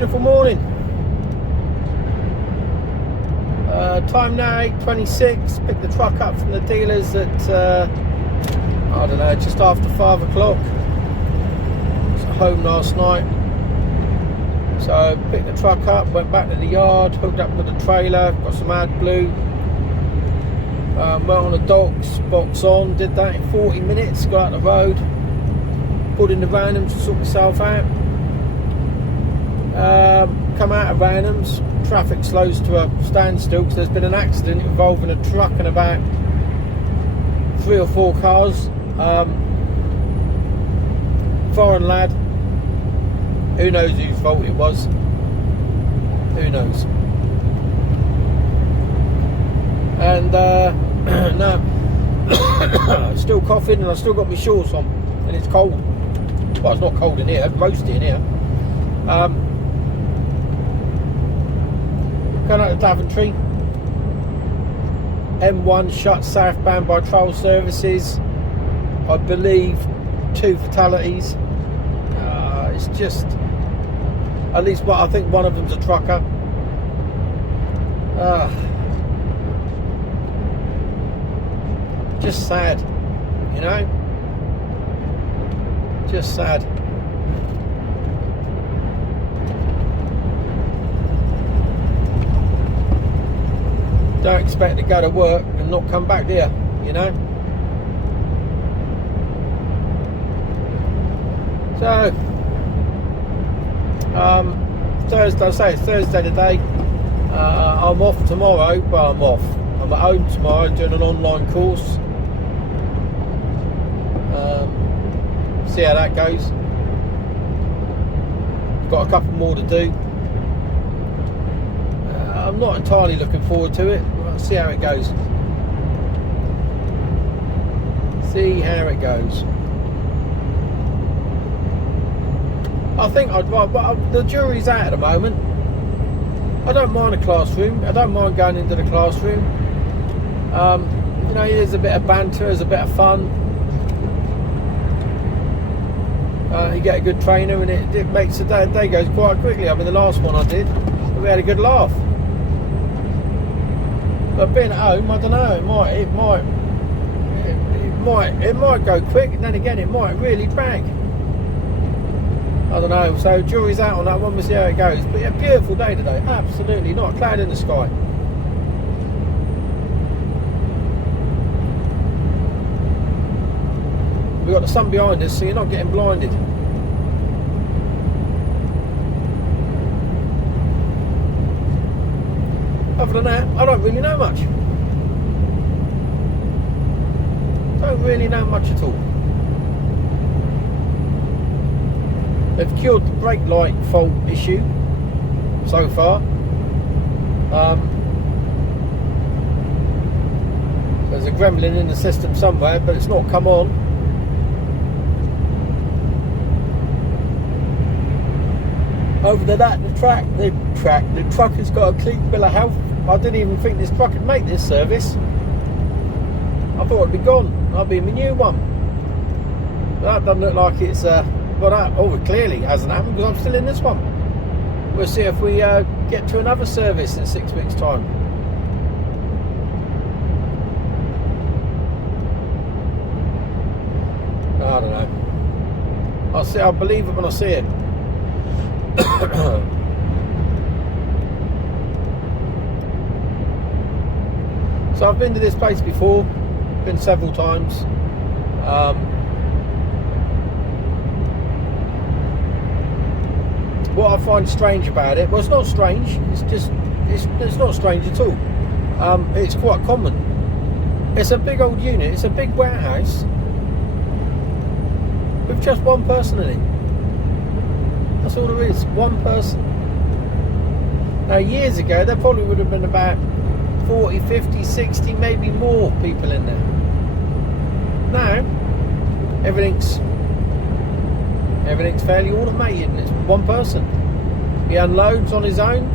beautiful morning. Time now 8:26. Picked the truck up from the dealers at I don't know, just after 5 o'clock. Was home last night, so picked the truck up, went back to the yard, hooked up with the trailer, got some AdBlue, went on the docks, box on, did that in 40 minutes, got out the road, pulled in the randoms to sort myself out. Come out of randoms, traffic slows to a standstill because there's been an accident involving a truck and about 3 or 4 cars. Foreign lad, who knows whose fault it was, who knows. And no, still coughing, and I still got my shorts on, and it's cold. Well, it's not cold in here, it's roasty in here. Going out to Daventry. M1 shut southbound by trail services. I believe 2 fatalities. It's just, at least I think one of them's a trucker. Just sad, you know. Just sad. Don't expect to go to work and not come back there, you know. So Thursday, I say it's Thursday today. I'm off tomorrow. Well, I'm at home tomorrow doing an online course. See how that goes. Got a couple more to do. I'm not entirely looking forward to it. We'll see how it goes. See how it goes. I think the jury's out at the moment. I don't mind a classroom. I don't mind going into the classroom. You know, there's a bit of banter, there's a bit of fun. You get a good trainer, and it makes the day goes quite quickly. I mean, the last one I did, we had a good laugh. But being at home, I don't know. It might go quick, and then again, it might really drag. I don't know. So jury's out on that one. We'll see how it goes. But a beautiful day today. Absolutely, not a cloud in the sky. We've got the sun behind us, so you're not getting blinded. Other than that, I don't really know much. Don't really know much at all. They've cured the brake light fault issue so far. There's a gremlin in the system somewhere, but it's not come on. Over to that, the truck has got a clean bill of health. I didn't even think this truck would make this service. I thought it'd be gone. I'll be in my new one. That doesn't look like it's it clearly hasn't happened, because I'm still in this one. We'll see if we get to another service in 6 weeks' time. I don't know. I'll believe it when I see it. So I've been to this place before, been several times. What I find strange about it, well, it's not strange, it's not strange at all. It's quite common. It's a big old unit, it's a big warehouse with just one person in it. That's all there is, one person. Now, years ago, there probably would have been about 40, 50, 60, maybe more people in there. Now, everything's fairly automated, and it's one person. He unloads on his own.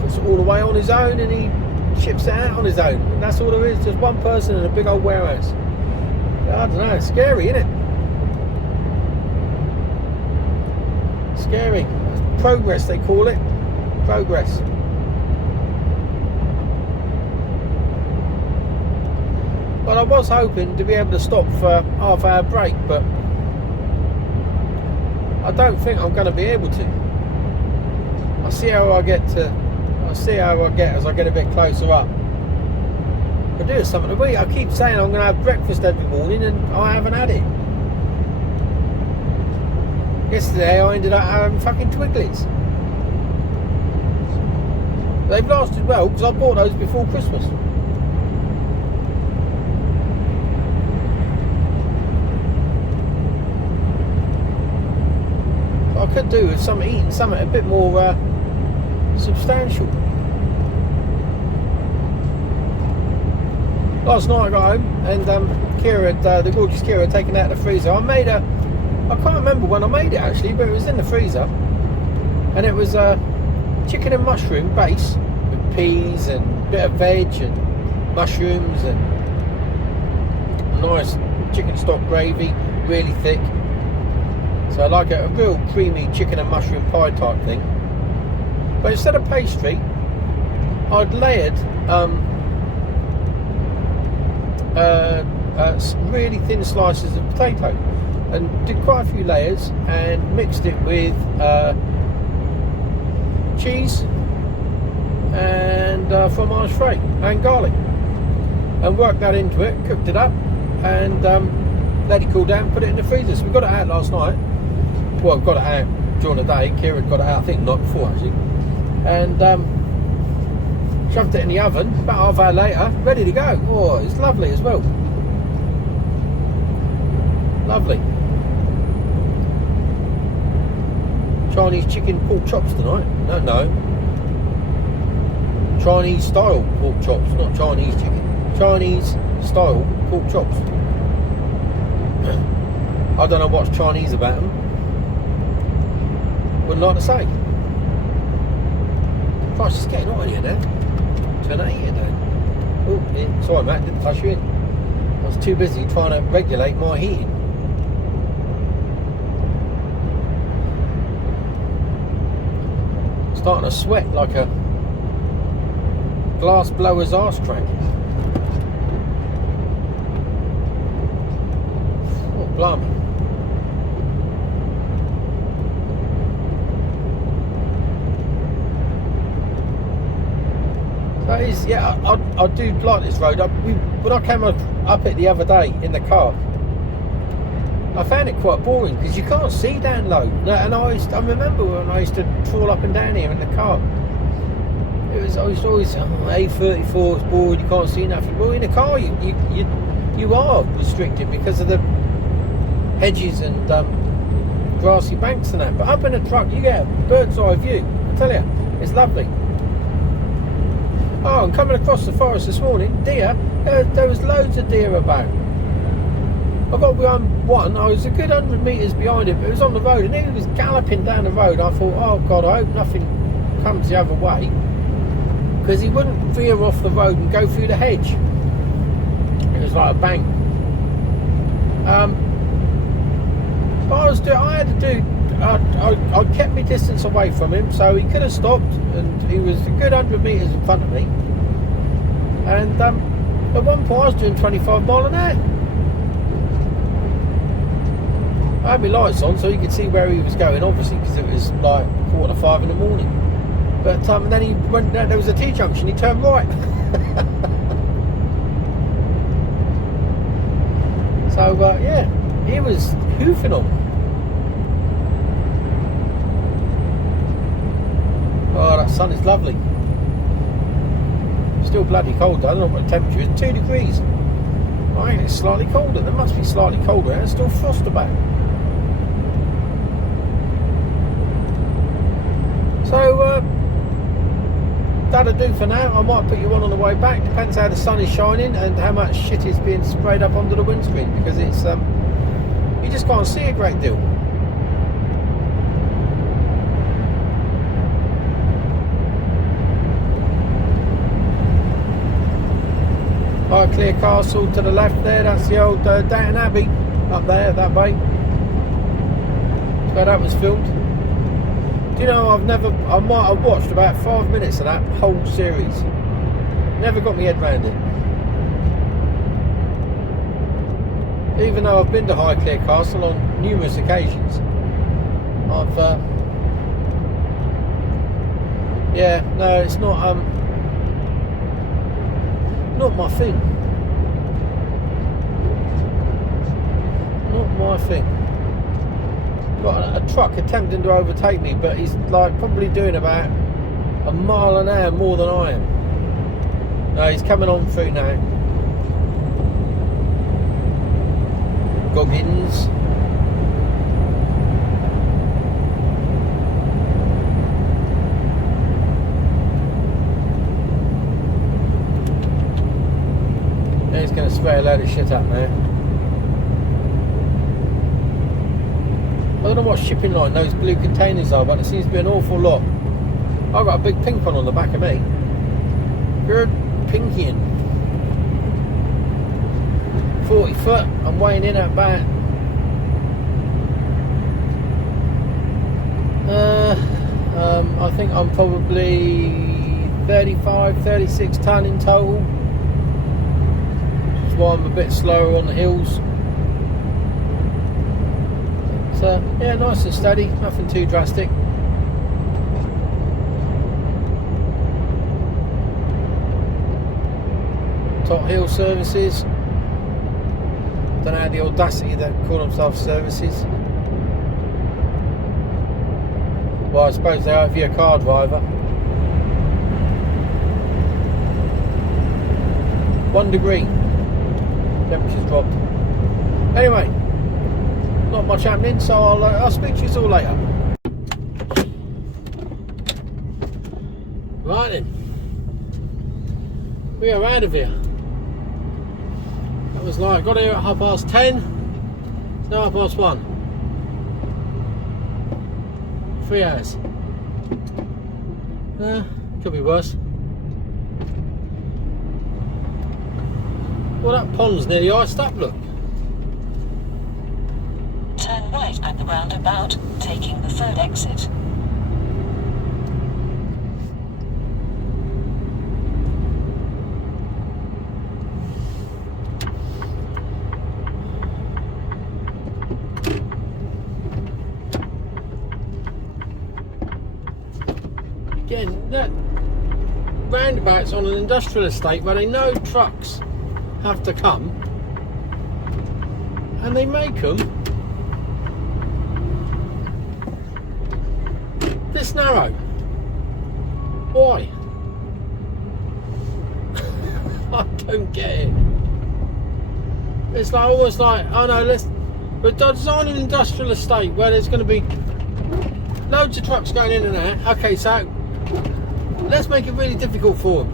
Puts it all away on his own, and he ships it out on his own. And that's all there is, just one person in a big old warehouse. I don't know, it's scary, isn't it? scary. Progress, they call it. Progress. Well, I was hoping to be able to stop for a half-hour break, but I don't think I'm going to be able to. I'll see how I get as I get a bit closer up. I'll do something to eat. I keep saying I'm going to have breakfast every morning, and I haven't had it. Yesterday I ended up having fucking Twiglets. They've lasted well because I bought those before Christmas. I could do with eating something a bit more substantial. Last night I got home and the gorgeous Kira had taken out the freezer. I can't remember when I made it actually, but it was in the freezer, and it was a chicken and mushroom base with peas and a bit of veg and mushrooms and nice chicken stock gravy, really thick. So I like a real creamy chicken and mushroom pie type thing. But instead of pastry, I'd layered really thin slices of potato and did quite a few layers and mixed it with cheese and fromage frais and garlic and worked that into it, cooked it up and let it cool down, put it in the freezer. So we got it out last night. Well, got it out during the day. Kieran got it out, I think, the night before actually, and shoved it in the oven. About half hour later, ready to go. Oh, it's lovely as well. Lovely. Chinese chicken pork chops tonight. No. Chinese style pork chops, not Chinese chicken. Chinese style pork chops. I don't know what's Chinese about them. Wouldn't like to say. Christ, it's getting hot in here now. Turn that heater down. Oh, yeah. Sorry, Matt, didn't touch you in. I was too busy trying to regulate my heating. Starting to sweat like a glass blower's arse crack. Oh, blimey. That is, yeah, I do like this road. When I came up it the other day in the car, I found it quite boring because you can't see down low. And I remember when I used to trawl up and down here in the car. I was always A34 is boring. You can't see nothing. Well, in a car you are restricted because of the hedges and grassy banks and that. But up in a truck you get a bird's eye view. I tell you, it's lovely. Oh, and coming across the forest this morning, deer. There was loads of deer about. I got behind one. I was a good 100 metres behind him, but it was on the road, and he was galloping down the road. I thought, oh God, I hope nothing comes the other way, because he wouldn't veer off the road and go through the hedge. It was like a bank. But I kept my distance away from him, so he could have stopped, and he was a good 100 metres in front of me. And at one point I was doing 25 mile an hour. I had my lights on so you could see where he was going, obviously, because it was like 4:45 in the morning. But and then he went. There was a T-junction. He turned right. So yeah, he was hoofing on. Oh, that sun is lovely. Still bloody cold though. I don't know what the temperature is. 2 degrees. I think it's slightly colder. There must be slightly colder. There's still frost about. So that'll do for now. I might put you on the way back. Depends how the sun is shining and how much shit is being sprayed up onto the windscreen, because it's you just can't see a great deal. Highclere Castle to the left there. That's the old Downton Abbey up there that way. That's where that was filmed. Do you know, I might have watched about 5 minutes of that whole series. Never got my head around it. Even though I've been to Highclere Castle on numerous occasions, yeah, no, it's not my thing. Not my thing. Got a truck attempting to overtake me, but he's like probably doing about a mile an hour more than I am. No, he's coming on through now. Goggins. He's going to spray a load of shit up now. I don't know what shipping line those blue containers are, but there seems to be an awful lot. I've got a big pink one on the back of me. Good pinking. 40 foot. I'm weighing in at about I think I'm probably 35, 36 tonne in total. Which is why I'm a bit slower on the hills. Yeah, nice and steady, nothing too drastic. Top hill services. Don't have the audacity that call themselves services. Well, I suppose they are if you're a car driver. 1 degree. Temperature's dropped. Anyway. Not much happening, so I'll speak to you all later. Right then, we are out of here. That was like, got here at 10:30. It's now 1:30. 3 hours. Could be worse. Well, that pond's nearly iced up, look. Turn right at the roundabout, taking the 3rd exit. Again, that roundabout's on an industrial estate where they know trucks have to come, and they make them this narrow. Why? I don't get it. It's like almost like, oh no, we're designing an industrial estate where there's going to be loads of trucks going in and out. Okay, so let's make it really difficult for them.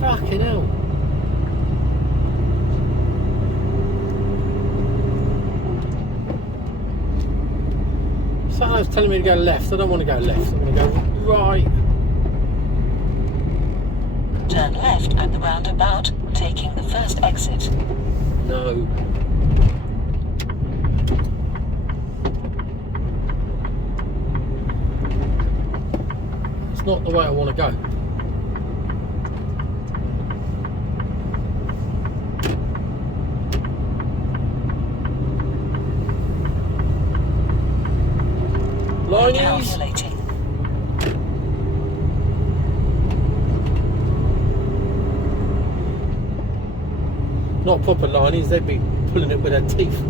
Fucking hell. Someone's telling me to go left. I don't want to go left. I'm going to go right. Turn left at the roundabout, taking the 1st exit. No. It's not the way I want to go. Lineys. Not proper lineys, they'd be pulling it with their teeth.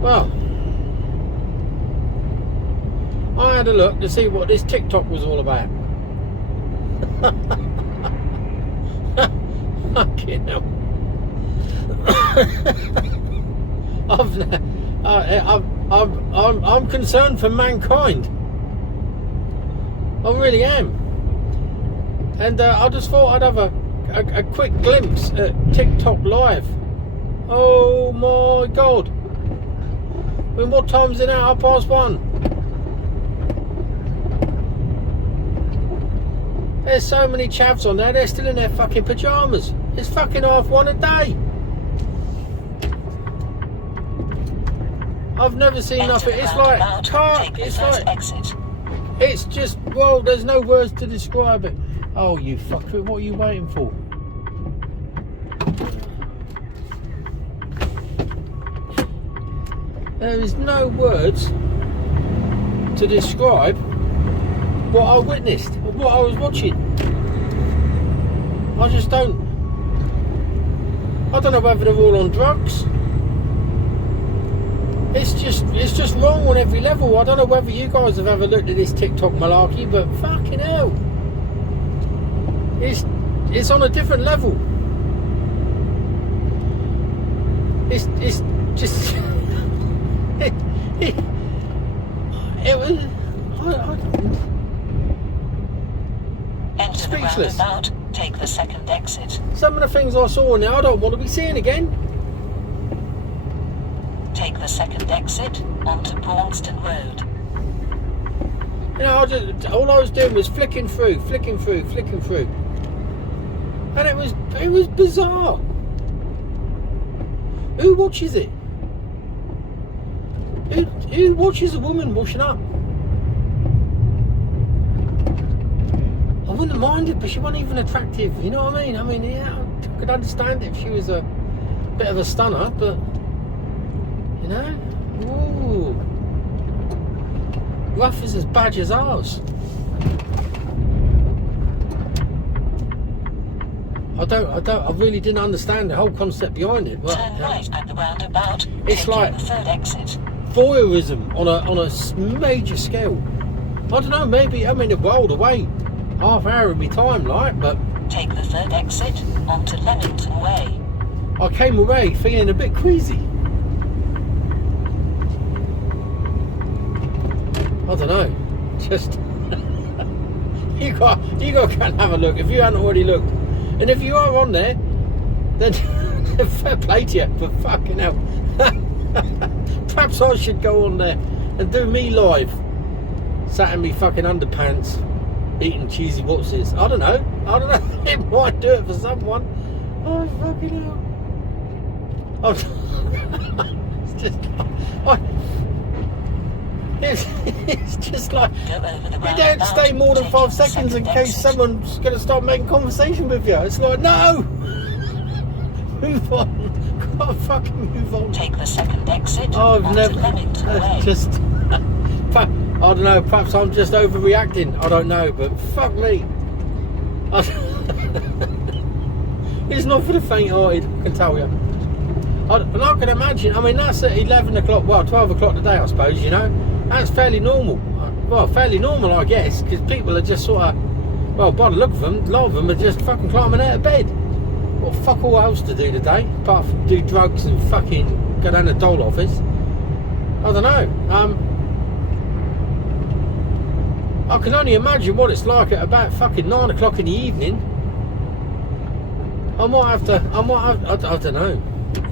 Well, I had a look to see what this TikTok was all about. Fucking hell. I'm concerned for mankind. I really am. And I just thought I'd have a quick glimpse at TikTok live. Oh my god. I mean, what time is it now? 1:30. There's so many chavs on there, they're still in their fucking pyjamas. It's fucking 1:30 a day. I've never seen Enter nothing. the It's like roundabout, car. take the It's first like exit. it's just. Well, there's no words to describe it. Oh, you fucker! What are you waiting for? There is no words to describe what I witnessed or what I was watching. I just don't. I don't know whether they're all on drugs. It's just wrong on every level. I don't know whether you guys have ever looked at this TikTok malarkey, but fucking hell, it's on a different level. It's just it was Enter speechless. the roundabout, take the second exit. Some of the things I saw now, I don't want to be seeing again. Take the second exit onto Braunston Road. You know, all I was doing was flicking through, and it was bizarre. Who watches it? Who watches a woman washing up? I wouldn't have minded, but she wasn't even attractive. You know what I mean? I mean, yeah, I could understand if she was a bit of a stunner, but you know, ooh, rough is as bad as ours. I really didn't understand the whole concept behind it. But, Turn right at the roundabout, it's taking like the third exit. voyeurism on a major scale. I don't know, maybe I'm in a world away, half hour of my time, like, but Take the third exit onto Leamington Way. I came away feeling a bit queasy. I don't know, just you got to go and have a look if you haven't already looked, and if you are on there, then fair play to you. But fucking hell, perhaps I should go on there and do me live, sat in me fucking underpants, eating cheesy whatsies. I don't know. It might do it for someone. Oh fucking hell. It's just. It's just like you don't stay more than 5 seconds in case someone's going to start making conversation with you. It's like, no, move on, gotta fucking move on. Take the second exit I've onto never Leamington Way. just. I don't know. Perhaps I'm just overreacting. I don't know, but fuck me. It's not for the faint-hearted. I can tell you. And I can imagine. I mean, that's at 11 o'clock. Well, 12 o'clock today, I suppose. You know. That's fairly normal. Well, fairly normal, I guess, because people are just sort of, well, by the look of them, a lot of them are just fucking climbing out of bed. Well, fuck all else to do today, apart from do drugs and fucking go down to the dole office. I don't know. I can only imagine what it's like at about fucking 9 o'clock in the evening. I don't know.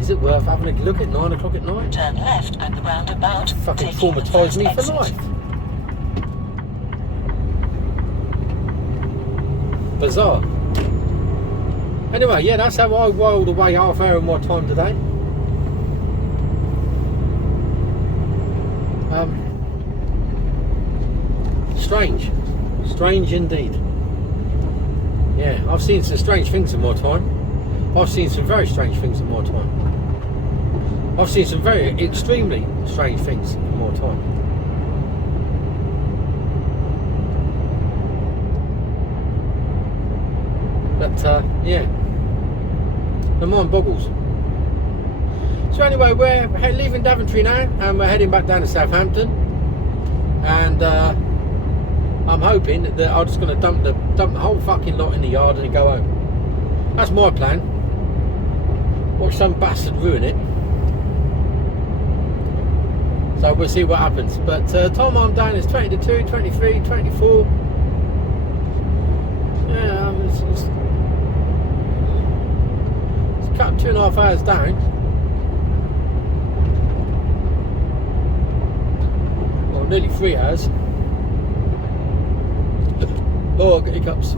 Is it worth having a look at 9 o'clock at night? Turn left at the roundabout. Fucking taking the traumatise first me for exit. life. Bizarre. Anyway, yeah, that's how I whiled away half hour of my time today. Strange indeed. Yeah, I've seen some strange things in my time. I've seen some very strange things in my time. I've seen some very extremely strange things in my time. But yeah, the mind boggles. So anyway, we're leaving Daventry now, and we're heading back down to Southampton. And I'm hoping that I'm just going to dump the whole fucking lot in the yard and go home. That's my plan. Watch some bastard ruin it. So we'll see what happens. But time I'm down is 20 to 2, 23, 24. Yeah, it's cut 2.5 hours down. Well, nearly 3 hours. Oh, I've got hiccups.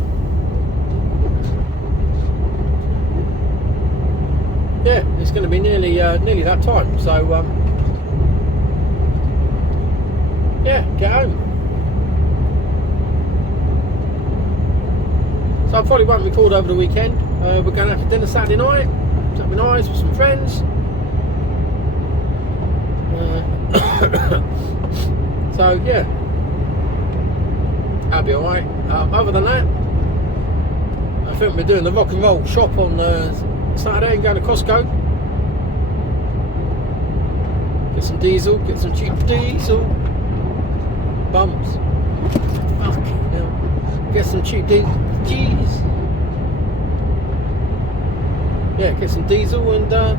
Yeah, it's going to be nearly that time. So yeah, get home. So I probably won't record over the weekend. We're going out for dinner Saturday night. That'll be nice with some friends. So yeah, that'll be alright. Other than that, I think we're doing the rock and roll shop on Saturday and going to Costco. Get some diesel, get some cheap diesel. Bums. Fucking hell. Get some cheap diesel. Jeez. Yeah, get some diesel and buy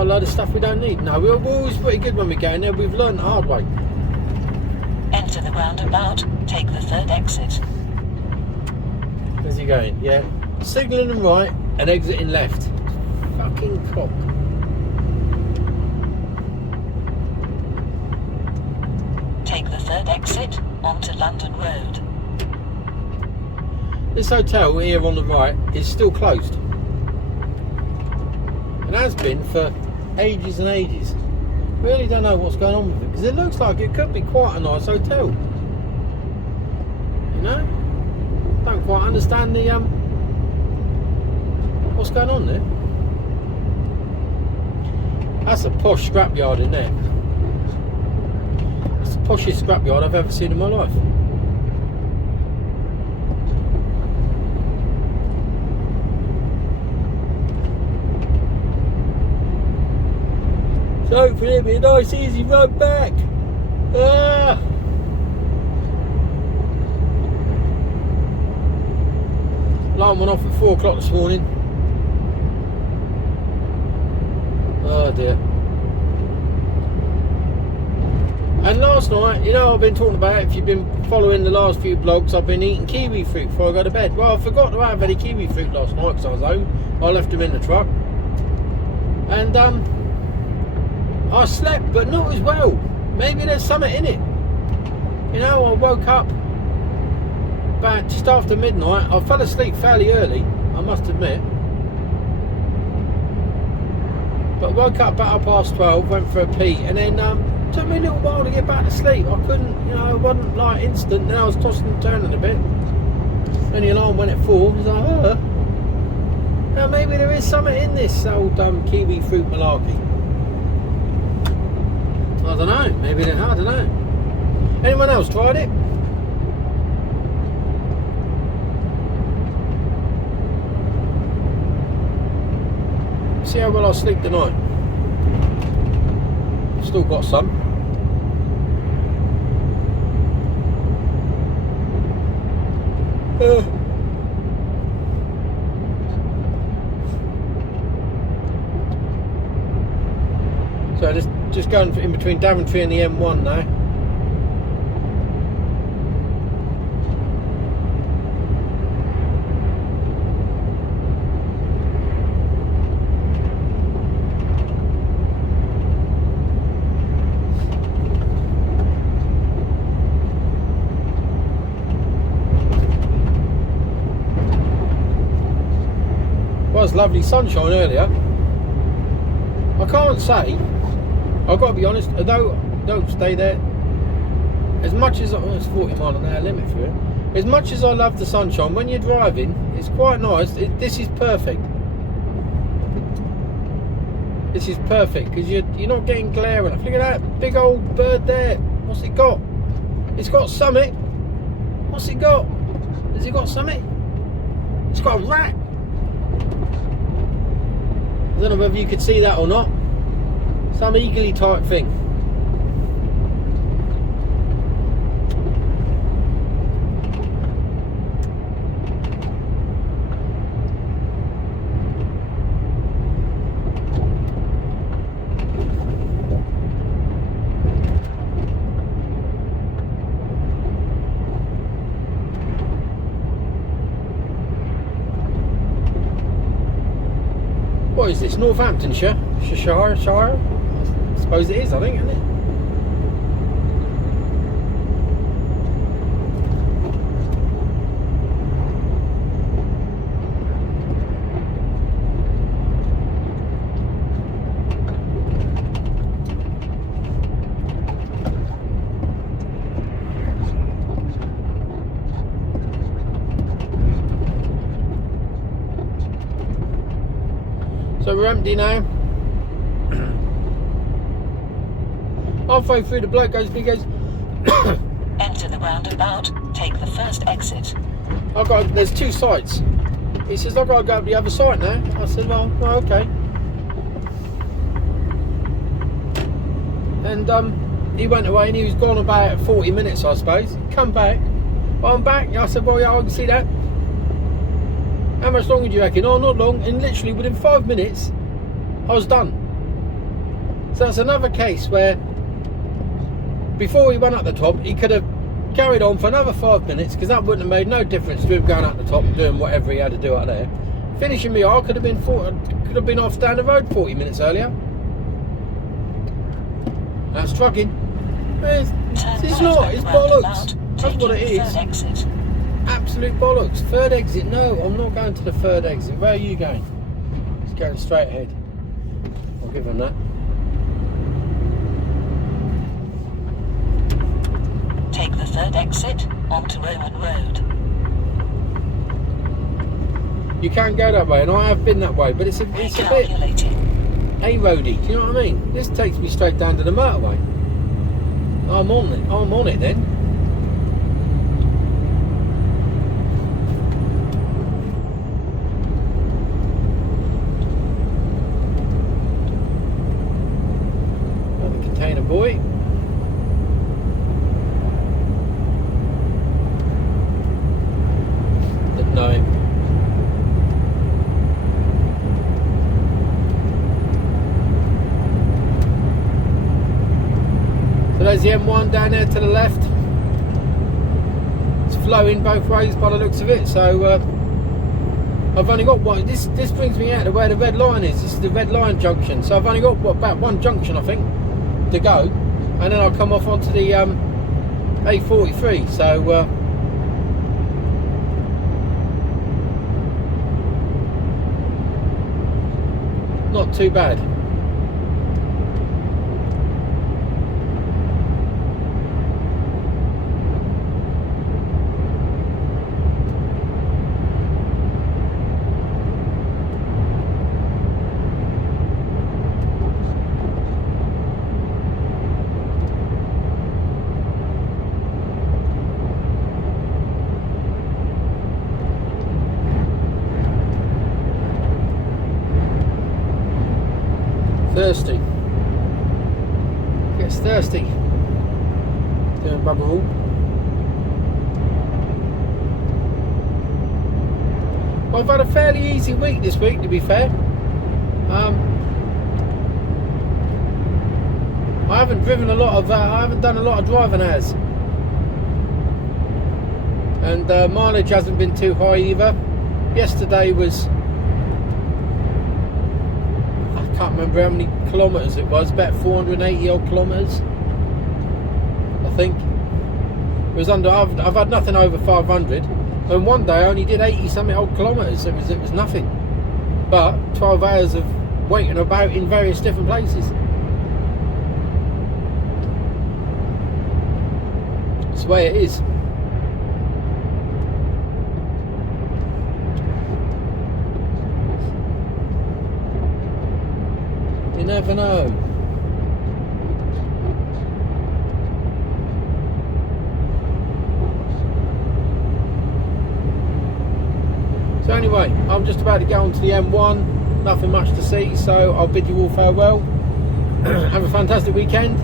a load of stuff we don't need. No, we're always pretty good when we go in there. We've learned the hard way. Enter the roundabout. Take the third exit. Where's he going? Yeah. Signalling right and exiting left. Fucking cock. Take the third exit onto London Road. This hotel here on the right is still closed. And has been for ages and ages. Really don't know what's going on with it, because it looks like it could be quite a nice hotel. You know? Don't quite understand the what's going on there. That's a posh scrapyard in there. It's the poshest scrapyard I've ever seen in my life. So hopefully it'll be a nice easy run back. Alarm went off at 4 o'clock this morning. Oh dear. And last night, you know, I've been talking about, if you've been following the last few blogs, I've been eating kiwi fruit before I go to bed. Well, I forgot to have any kiwi fruit last night because I was home. I left them in the truck. And I slept, but not as well. Maybe there's something in it. You know, I woke up about just after midnight. I fell asleep fairly early, I must admit. But woke up about 12:30, went for a pee, and then took me a little while to get back to sleep. I couldn't, you know, it wasn't like instant. Then I was tossing and turning a bit. Then the alarm went at 4. I was like, now maybe there is something in this old kiwi fruit malarkey. I don't know. Maybe they, I don't know. Anyone else tried it? See how well I sleep tonight. Still got some. So just going in between Daventry and the M1 now. Was lovely sunshine earlier. I can't say, I've got to be honest, although don't stay there, as much as it's 40 mile an hour limit for it, as much as I love the sunshine, when you're driving it's quite nice. This is perfect. This is perfect because you're not getting glaring. Look at that big old bird there. What's it got? It's got summit. What's it got? Has it got summit? It's got a rat. I don't know whether you could see that or not. Some eagerly type thing. What is this? Northamptonshire? Shire? I suppose it is, I think, isn't it? So we're empty now. Halfway through, the bloke goes, he goes, Enter the roundabout. Take the first exit. there's 2 sites. He says, I've got to go up the other side now. I said, well, okay. And he went away and he was gone about 40 minutes, I suppose. Come back. Well, I'm back. I said, well, yeah, I can see that. How much longer do you reckon? Oh, not long. And literally within 5 minutes, I was done. So that's another case where before he went up the top, he could have carried on for another 5 minutes, because that wouldn't have made no difference to him going up the top and doing whatever he had to do out there. Finishing me off could have been off down the road 40 minutes earlier. That's trucking. It's not. It's bollocks. That's what it is. Absolute bollocks. Third exit. No, I'm not going to the third exit. Where are you going? It's going straight ahead. I'll give him that. Take the third exit onto Roman Road. You can go that way, and I have been that way, but it's a bit A-roady. Do you know what I mean? This takes me straight down to the motorway. I'm on it then. Another container boy. Didn't know him. So there's the M1 down there to the left. It's flowing both ways by the looks of it. So I've only got one. This brings me out to where the red line is. This is the red line junction. So I've only got about one junction, I think, to go, and then I'll come off onto the A43. So not too bad. Thirsty. Gets thirsty. Doing bugger all. Well, I've had a fairly easy week this week, to be fair. I haven't driven a lot of. I haven't done a lot of driving hours, and mileage hasn't been too high either. Yesterday was. I can't remember how many kilometres it was, about 480 odd kilometres, I think. It was under. I've had nothing over 500, and one day I only did 80 something odd kilometres. It was nothing, but 12 hours of waiting about in various different places. It's the way it is. You never know. So anyway, I'm just about to go onto the M1. Nothing much to see, so I'll bid you all farewell. Have a fantastic weekend.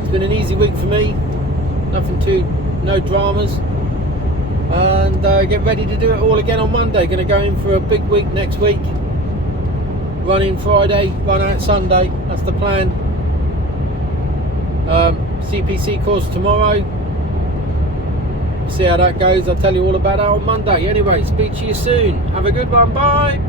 It's been an easy week for me. No dramas. And get ready to do it all again on Monday. Going to go in for a big week next week. Run in Friday, run out Sunday. That's the plan. CPC course tomorrow. See how that goes. I'll tell you all about that on Monday. Anyway, speak to you soon. Have a good one. Bye.